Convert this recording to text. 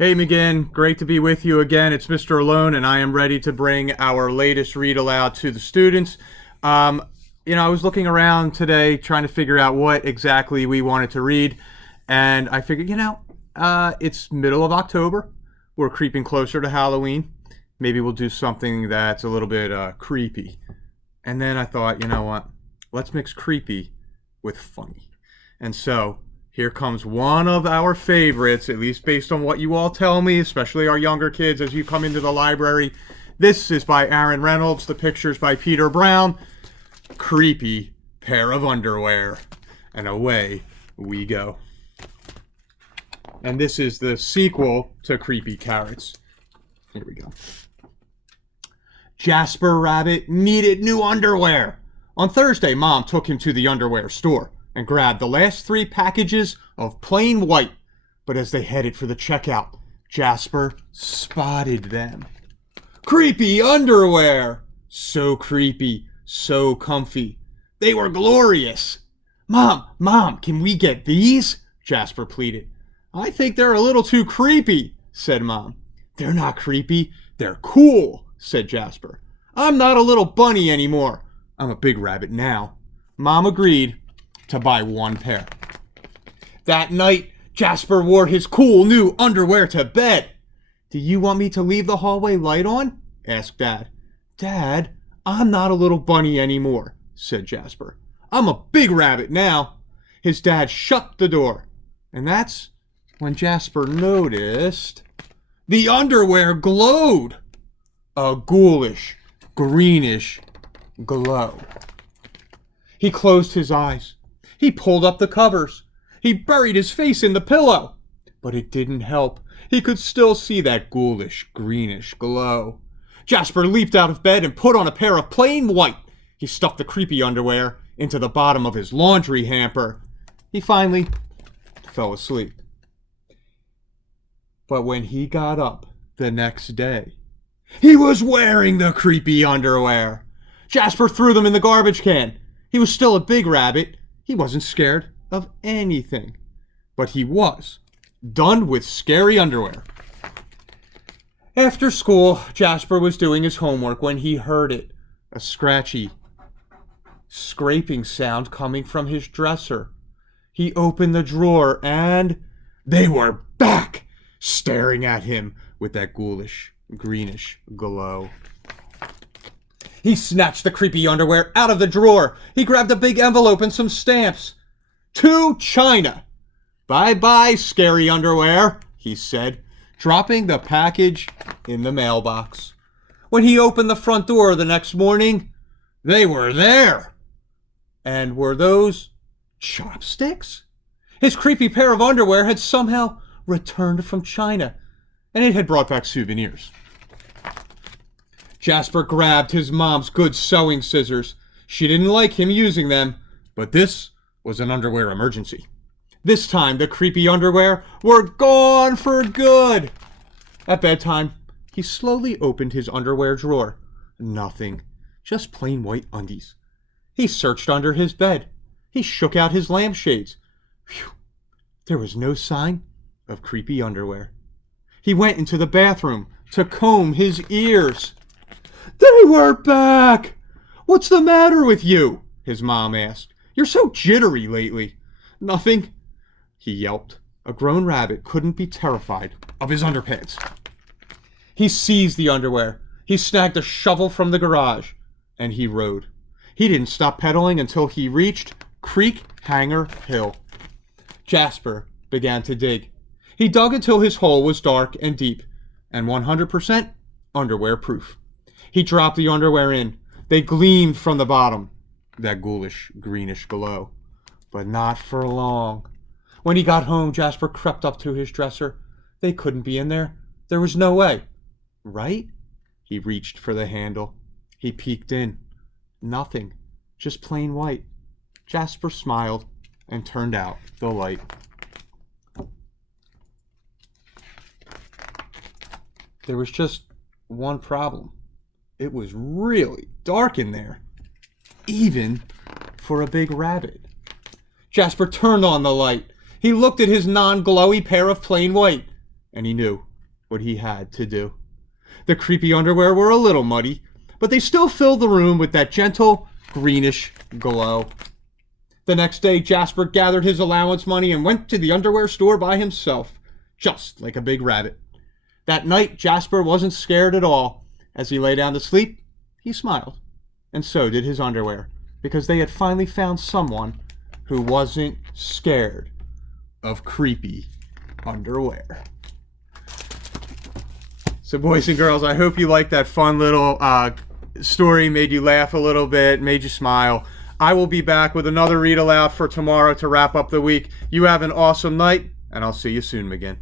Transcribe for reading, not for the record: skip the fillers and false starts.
Hey McGinn, great to be with you again. It's Mr. Lohn, and I am ready to bring our latest read aloud to the students. I was looking around today trying to figure out what exactly we wanted to read, and I figured, it's middle of October. We're creeping closer to Halloween. Maybe we'll do something that's a little bit creepy. And then I thought, you know what? Let's mix creepy with funny. And so here comes one of our favorites, at least based on what you all tell me, especially our younger kids as you come into the library. This is by Aaron Reynolds. The picture's by Peter Brown. Creepy pair of underwear. And away we go. And this is the sequel to Creepy Carrots. Here we go. Jasper Rabbit needed new underwear. On Thursday, Mom took him to the underwear store and grabbed the last 3 packages of plain white. But as they headed for the checkout, Jasper spotted them. Creepy underwear! So creepy, so comfy. They were glorious. Mom, can we get these? Jasper pleaded. I think they're a little too creepy, said Mom. They're not creepy, they're cool, said Jasper. I'm not a little bunny anymore. I'm a big rabbit now. Mom agreed to buy 1 pair. That night, Jasper wore his cool new underwear to bed. Do you want me to leave the hallway light on? Asked Dad. Dad, I'm not a little bunny anymore, said Jasper. I'm a big rabbit now. His dad shut the door. And that's when Jasper noticed the underwear glowed. A ghoulish, greenish glow. He closed his eyes. He pulled up the covers. He buried his face in the pillow. But it didn't help. He could still see that ghoulish, greenish glow. Jasper leaped out of bed and put on a pair of plain white. He stuffed the creepy underwear into the bottom of his laundry hamper. He finally fell asleep. But when he got up the next day, he was wearing the creepy underwear. Jasper threw them in the garbage can. He was still a big rabbit. He wasn't scared of anything. But he was done with scary underwear. After school, Jasper was doing his homework when he heard it. A scratchy, scraping sound coming from his dresser. He opened the drawer and they were back, staring at him with that ghoulish, greenish glow. He snatched the creepy underwear out of the drawer. He grabbed a big envelope and some stamps. To China. Bye-bye, scary underwear, he said, dropping the package in the mailbox. When he opened the front door the next morning, they were there. And were those chopsticks? His creepy pair of underwear had somehow returned from China, and it had brought back souvenirs. Jasper grabbed his mom's good sewing scissors. She didn't like him using them, but this was an underwear emergency. This time, the creepy underwear were gone for good. At bedtime, he slowly opened his underwear drawer. Nothing, just plain white undies. He searched under his bed. He shook out his lampshades. Phew, there was no sign of creepy underwear. He went into the bathroom to comb his ears. They were back! What's the matter with you? His mom asked. You're so jittery lately. Nothing, he yelped. A grown rabbit couldn't be terrified of his underpants. He seized the underwear. He snagged a shovel from the garage, and he rode. He didn't stop pedaling until he reached Creek Hanger Hill. Jasper began to dig. He dug until his hole was dark and deep, and 100% underwear proof. He dropped the underwear in. They gleamed from the bottom, that ghoulish, greenish glow. But not for long. When he got home, Jasper crept up to his dresser. They couldn't be in there. There was no way. Right? He reached for the handle. He peeked in. Nothing. Just plain white. Jasper smiled and turned out the light. There was just one problem. It was really dark in there, even for a big rabbit. Jasper turned on the light. He looked at his non-glowy pair of plain white, and he knew what he had to do. The creepy underwear were a little muddy, but they still filled the room with that gentle, greenish glow. The next day, Jasper gathered his allowance money and went to the underwear store by himself, just like a big rabbit. That night, Jasper wasn't scared at all. As he lay down to sleep, he smiled. And so did his underwear, because they had finally found someone who wasn't scared of creepy underwear. So boys and girls, I hope you liked that fun little story, made you laugh a little bit, made you smile. I will be back with another read aloud for tomorrow to wrap up the week. You have an awesome night, and I'll see you soon again.